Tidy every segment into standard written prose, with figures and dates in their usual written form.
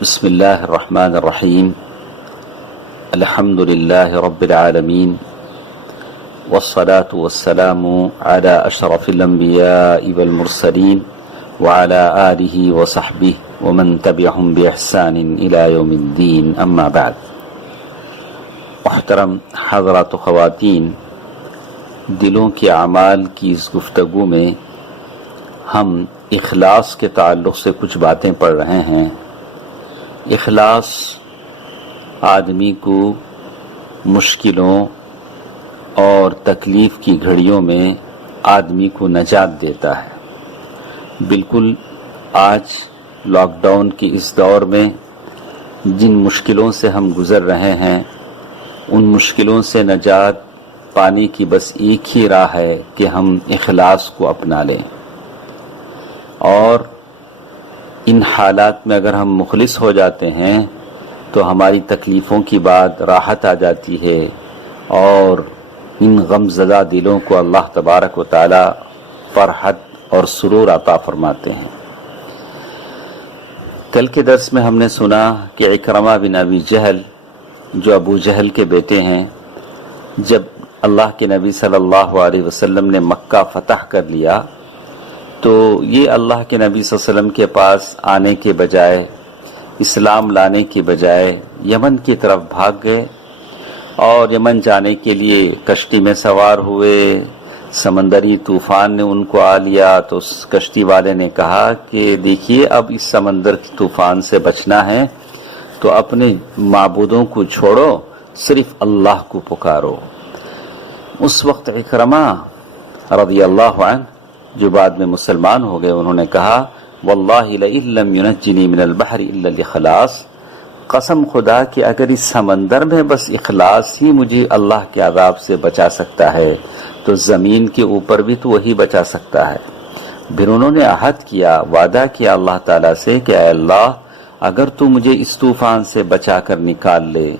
بسم اللہ الرحمن الرحیم الحمد للہ رب العالمین والصلاة والسلام على اشرف الانبیاء والمرسلین وعلى آلہ وصحبہ ومن تبعهم بإحسان الى یوم الدین اما بعد۔ محترم حضرات و خواتین، دلوں کے اعمال کی اس گفتگو میں ہم اخلاص کے تعلق سے کچھ باتیں پڑھ رہے ہیں۔ اخلاص آدمی کو مشکلوں اور تکلیف کی گھڑیوں میں آدمی کو نجات دیتا ہے۔ بالکل آج لاک ڈاؤن کے اس دور میں جن مشکلوں سے ہم گزر رہے ہیں، ان مشکلوں سے نجات پانے کی بس ایک ہی راہ ہے کہ ہم اخلاص کو اپنا لیں، اور ان حالات میں اگر ہم مخلص ہو جاتے ہیں تو ہماری تکلیفوں کی بعد راحت آ جاتی ہے، اور ان غم زدہ دلوں کو اللہ تبارک و تعالی فرحت اور سرور عطا فرماتے ہیں۔ کل کے درس میں ہم نے سنا کہ اکرمہ بن ابی جہل، جو ابو جہل کے بیٹے ہیں، جب اللہ کے نبی صلی اللہ علیہ وسلم نے مکہ فتح کر لیا تو یہ اللہ کے نبی صلی اللہ علیہ وسلم کے پاس آنے کے بجائے، اسلام لانے کے بجائے یمن کی طرف بھاگ گئے، اور یمن جانے کے لیے کشتی میں سوار ہوئے۔ سمندری طوفان نے ان کو آ لیا تو اس کشتی والے نے کہا کہ دیکھیے، اب اس سمندر کی طوفان سے بچنا ہے تو اپنے معبودوں کو چھوڑو، صرف اللہ کو پکارو۔ اس وقت اکرمہ رضی اللہ عنہ، جو بعد میں مسلمان ہو گئے، انہوں نے کہا واللہ لئن لم ینجنی من البحر الا الاخلاص، قسم خدا کہ اگر اس سمندر میں بس اخلاص ہی مجھے اللہ کے عذاب سے بچا سکتا ہے تو زمین کے اوپر بھی تو وہی بچا سکتا ہے۔ پھر انہوں نے عہد کیا، وعدہ کیا اللہ تعالیٰ سے کہ اے اللہ، اگر تو مجھے اس طوفان سے بچا کر نکال لے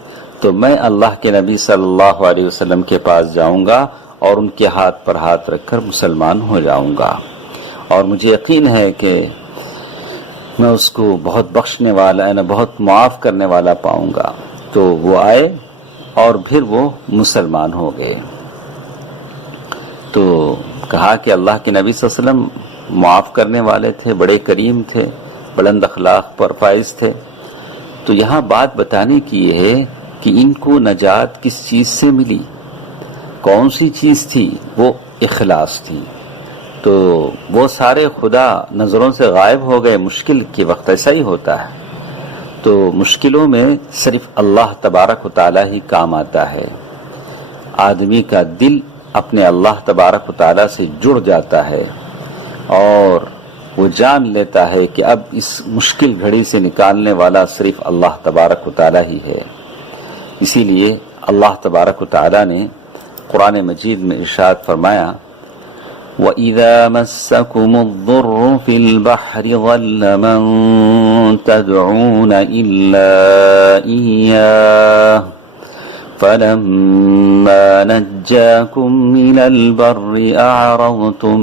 تو میں اللہ کے نبی صلی اللہ علیہ وسلم کے پاس جاؤں گا اور ان کے ہاتھ پر ہاتھ رکھ کر مسلمان ہو جاؤں گا، اور مجھے یقین ہے کہ میں اس کو بہت بخشنے والا ہے، بہت معاف کرنے والا پاؤں گا۔ تو وہ آئے اور پھر وہ مسلمان ہو گئے۔ تو کہا کہ اللہ کے نبی صلی اللہ علیہ وسلم معاف کرنے والے تھے، بڑے کریم تھے، بلند اخلاق پر فائز تھے۔ تو یہاں بات بتانے کی یہ ہے کہ ان کو نجات کس چیز سے ملی، کون سی چیز تھی؟ وہ اخلاص تھی۔ تو وہ سارے خدا نظروں سے غائب ہو گئے۔ مشکل کے وقت ایسا ہی ہوتا ہے، تو مشکلوں میں صرف اللہ تبارک و تعالی ہی کام آتا ہے۔ آدمی کا دل اپنے اللہ تبارک و تعالی سے جڑ جاتا ہے اور وہ جان لیتا ہے کہ اب اس مشکل گھڑی سے نکالنے والا صرف اللہ تبارک و تعالی ہی ہے۔ اسی لیے اللہ تبارک و تعالی نے قرآن مجید میں ارشاد فرمایا، وَإِذَا مَسَّكُمُ الضُّرُّ فِي الْبَحْرِ ضَلَّ مَن تَدْعُونَ إِلَّا إِيَّاهُ فَلَمَّا نَجَّاكُمْ إِلَى الْبَرِّ أَعْرَضْتُمْ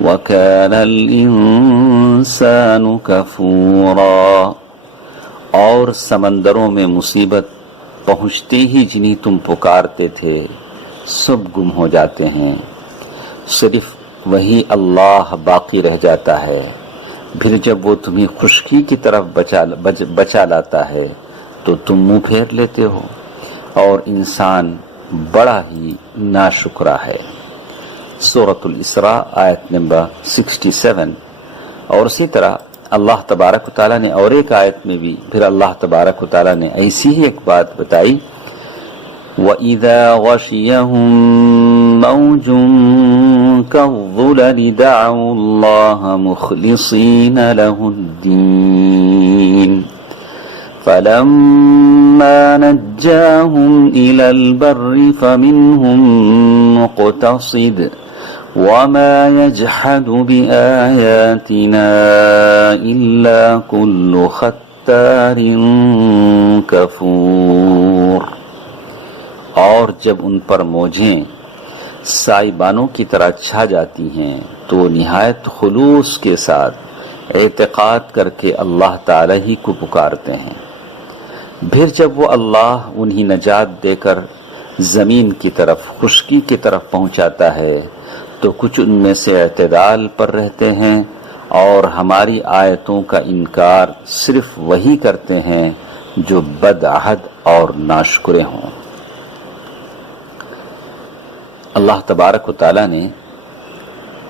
وَكَانَ الْإِنسَانُ كَفُورًا۔ اور سمندروں میں مصیبت پہنچتے ہی جنہیں تم پکارتے تھے سب گم ہو جاتے ہیں، صرف وہی اللہ باقی رہ جاتا ہے۔ پھر جب وہ تمہیں خشکی کی طرف بچا لاتا ہے تو تم منہ پھیر لیتے ہو، اور انسان بڑا ہی ناشکرا ہے۔ سورۃ الاسراء آیت نمبر 67۔ اور اسی طرح اللہ تبارک و تعالیٰ نے اور ایک آیت میں بھی پھر اللہ تبارک و تعالیٰ نے ایسی ہی ایک بات بتائی، وَإِذَا غَشِيَهُم مَّوْجٌ كَالظُّلَلِ دَعَوُا اللَّهَ مُخْلِصِينَ لَهُ الدِّينَ فَلَمَّا نَجَّاهُمْ إِلَى الْبَرِّ فَمِنْهُم مُّقْتَصِدٌ وَمَا يَجْحَدُ بِآيَاتِنَا إِلَّا كُلُّ خَتَّارٍ كَفُورٍ۔ اور جب ان پر موجیں سائبانوں کی طرح چھا جاتی ہیں تو نہایت خلوص کے ساتھ اعتقاد کر کے اللہ تعالی ہی کو پکارتے ہیں۔ پھر جب وہ اللہ انہیں نجات دے کر زمین کی طرف، خشکی کی طرف پہنچاتا ہے تو کچھ ان میں سے اعتدال پر رہتے ہیں اور ہماری آیتوں کا انکار صرف وہی کرتے ہیں جو بدعہد اور ناشکرے ہوں۔ اللہ تبارک و تعالیٰ نے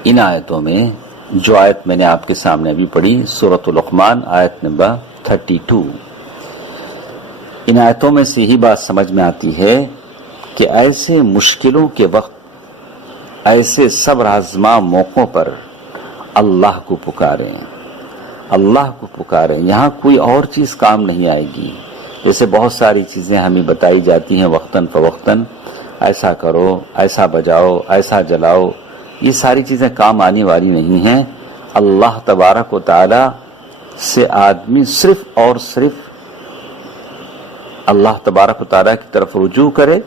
ان آیتوں میں، جو آیت میں نے آپ کے سامنے ابھی پڑھی، سورۃ لقمان آیت نمبر 32، ان آیتوں میں سے یہی بات سمجھ میں آتی ہے کہ ایسے مشکلوں کے وقت، ایسے صبر آزما موقعوں پر اللہ کو پکاریں، اللہ کو پکاریں۔ یہاں کوئی اور چیز کام نہیں آئے گی۔ جیسے بہت ساری چیزیں ہمیں بتائی جاتی ہیں وقتاً فوقتاً، ایسا کرو، ایسا بجاؤ، ایسا جلاؤ، یہ ساری چیزیں کام آنے والی نہیں ہیں۔ اللہ تبارک و تعالی سے آدمی صرف اور صرف اللہ تبارک و تعالی کی طرف رجوع کرے،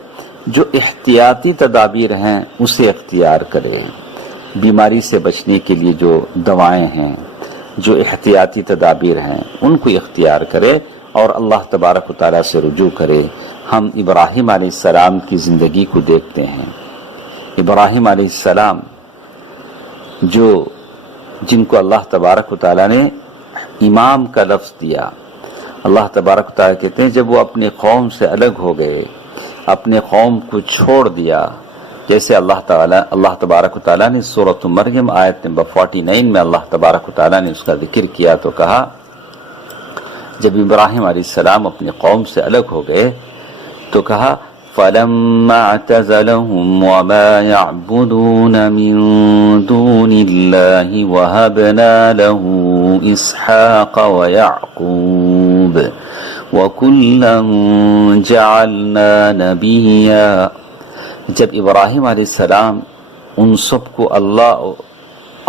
جو احتیاطی تدابیر ہیں اسے اختیار کرے، بیماری سے بچنے کے لیے جو دوائیں ہیں، جو احتیاطی تدابیر ہیں ان کو اختیار کرے اور اللہ تبارک و تعالی سے رجوع کرے۔ ہم ابراہیم علیہ السلام کی زندگی کو دیکھتے ہیں۔ ابراہیم علیہ السلام جن کو اللہ تبارک و تعالی نے امام کا لفظ دیا، اللہ تبارک و تعالی کہتے ہیں جب وہ اپنے قوم سے الگ ہو گئے، اپنے قوم کو چھوڑ دیا، جیسے اللہ تبارک و تعالی نے سورۃ مریم آیت نمبر 49 میں اللہ تبارک و تعالی نے اس کا ذکر کیا تو کہا، جب ابراہیم علیہ السلام اپنے قوم سے الگ ہو گئے تو کہا فَلَمَّا اعْتَزَلَهُمْ وَمَا يَعْبُدُونَ مِن دُونِ اللَّهِ وَهَبْنَا لَهُ إِسْحَاقَ وَيَعْقُوبَ وَكُلًّا جَعَلْنَا نَبِيًّا۔ جب ابراہیم علیہ السلام ان سب کو اللہ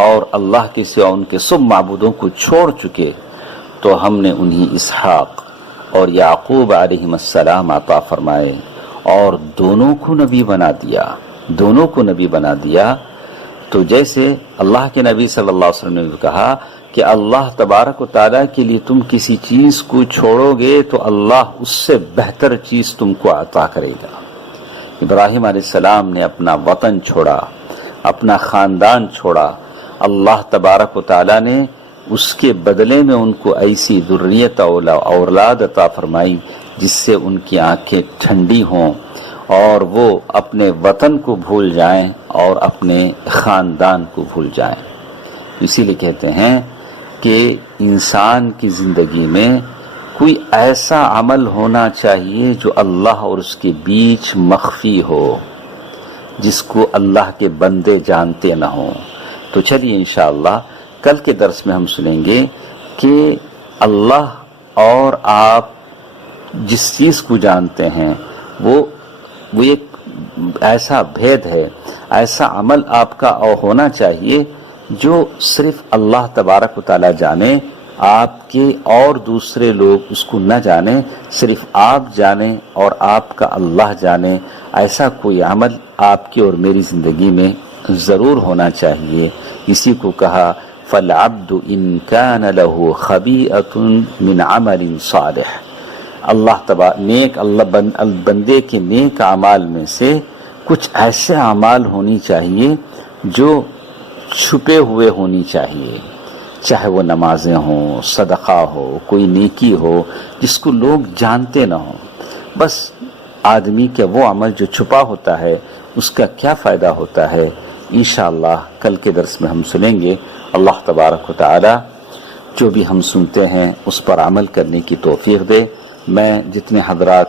اور اللہ کے سوا ان کے سب معبودوں کو چھوڑ چکے تو ہم نے انہیں اسحاق اور یعقوب علیہ السلام عطا فرمائے اور دونوں کو نبی بنا دیا۔ تو جیسے اللہ کے نبی صلی اللہ علیہ وسلم نے کہا کہ اللہ تبارک و تعالیٰ کے لیے تم کسی چیز کو چھوڑو گے تو اللہ اس سے بہتر چیز تم کو عطا کرے گا۔ ابراہیم علیہ السلام نے اپنا وطن چھوڑا، اپنا خاندان چھوڑا، اللہ تبارک و تعالیٰ نے اس کے بدلے میں ان کو ایسی ذریت اولاد عطا فرمائی جس سے ان کی آنکھیں ٹھنڈی ہوں اور وہ اپنے وطن کو بھول جائیں اور اپنے خاندان کو بھول جائیں۔ اسی لیے کہتے ہیں کہ انسان کی زندگی میں کوئی ایسا عمل ہونا چاہیے جو اللہ اور اس کے بیچ مخفی ہو، جس کو اللہ کے بندے جانتے نہ ہوں۔ تو چلیے انشاءاللہ کل کے درس میں ہم سنیں گے کہ اللہ اور آپ جس چیز کو جانتے ہیں وہ ایک ایسا بھید ہے، ایسا عمل آپ کا ہونا چاہیے جو صرف اللہ تبارک و تعالی جانے، آپ کے اور دوسرے لوگ اس کو نہ جانیں، صرف آپ جانیں اور آپ کا اللہ جانے۔ ایسا کوئی عمل آپ کی اور میری زندگی میں ضرور ہونا چاہیے۔ اسی کو کہا فَالْعَبْدُ إِنْ كَانَ لَهُ خَبِيئَةٌ مِّنْ عَمَلٍ صَالِحٍ۔ بندے کے نیک اعمال میں سے کچھ ایسے اعمال ہونی چاہیے جو چھپے ہوئے ہونی چاہیے، چاہے وہ نمازیں ہوں، صدقہ ہو، کوئی نیکی ہو جس کو لوگ جانتے نہ ہوں۔ بس آدمی کا وہ عمل جو چھپا ہوتا ہے اس کا کیا فائدہ ہوتا ہے، انشاءاللہ کل کے درس میں ہم سنیں گے۔ اللہ تبارک و تعالی جو بھی ہم سنتے ہیں اس پر عمل کرنے کی توفیق دے۔ میں جتنے حضرات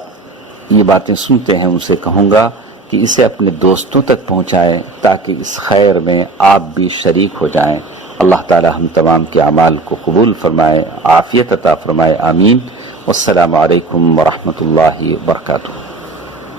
یہ باتیں سنتے ہیں ان سے کہوں گا کہ اسے اپنے دوستوں تک پہنچائیں تاکہ اس خیر میں آپ بھی شریک ہو جائیں۔ اللہ تعالی ہم تمام کے اعمال کو قبول فرمائے، عافیت عطا فرمائے، آمین۔ والسلام علیکم ورحمۃ اللہ وبرکاتہ۔